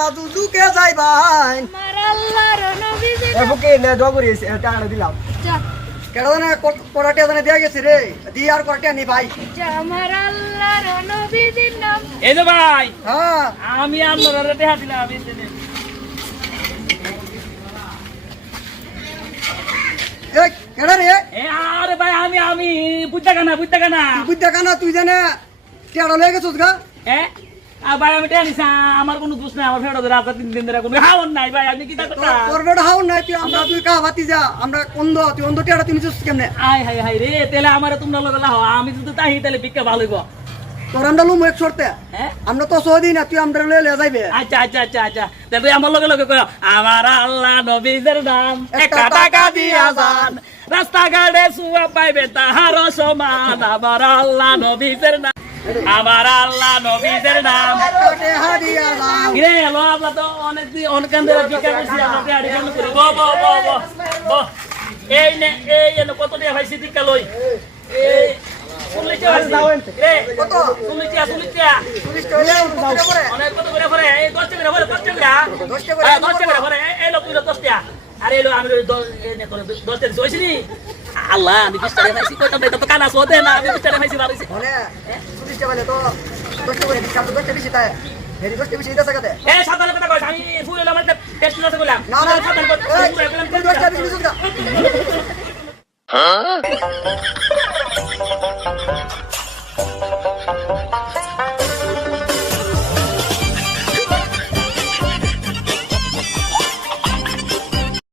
তোরা দুকে যাই ভাই আমার আল্লাহর নবীজি এফুকে নে দগরি টাকা দিলাম যা কেডা না কোরাটিয়া জানে দিয়া গেছে রে দি আর কোরাটিয়া নি ভাই যা আমার আল্লাহর নবীজির নাম এই যে ভাই হ্যাঁ আমি আপনার টেহা দিলাম আমি দেনে এ কেডা রে এ আরে ভাই আমি বুঝতা কানা বুঝতে কানা তুই জানে কেডা লয়ে গেছস গা এ আর ভাই আমি টেহা নিছি আমার কোনো দোষ নাই আমার ফেরত রাত 3 দিন ধরে কোনো হাওন নাই ভাই আপনি কি তা কথা তোর বেটা হাও নাই তুই আমরা তুই কা ভাতি যা আমরা অন্ধ তুই অন্ধ টেডা তুই নিছিস কেমনে আয় হাই হাই রে তেলে আমারে তোমরা লগে লাহ আমি যদি তাহি তাহলে বিক্কা ভালো হইব তোর আমরা লুম এক শর্তে হ্যাঁ আমরা তো সহদি না তুই আমরা লয়ে যাইবে আচ্ছা তাহলে আমার লগে কই আমার আল্লাহ নবীদের নাম একটা টাকা দিয়া যান রাস্তাঘাটে সুয়া পাইবে তাহার সমান আমার আল্লাহ নবীদের নাম আমার আল্লাহ নবীদের নাম কাটে হাদিয়া যাও কিরে হলো আমরা তো অনেক দিন অনেক ধরে বিক্কা করছি আমরা গাড়ি কেন করি ব এই নে এই এনে কত দিয়া ভাই সিদ্দিকা লই এই শুনলিছে রে কত শুনলিছে পুলিশ কইলে উঠে পড়ে অনেক কত করে পরে এই 10 টাকা করে 10 টাকা 10 টাকা 10 টাকা পরে এই লোক 10 টাকা আরে এলো আমি 10 টাকা জয়ছিনি আল্লাহ আমি 20 টাকা পাইছি কইতাম এটা তো কানা সোদে না আমি 20 টাকা পাইছি ভালোইছে বলে পুলিশ বলে তো 10 টাকা করে কাম তো 10 টাকা বেশি তাই হেরি 10 টাকা বেশি দিতে সাকাতে এই সাধারণ কথা কইছ আমি ফুল আমার টেস্ট না কইলাম না না সাধারণ কথা 10 টাকা বেশি দিছিস গা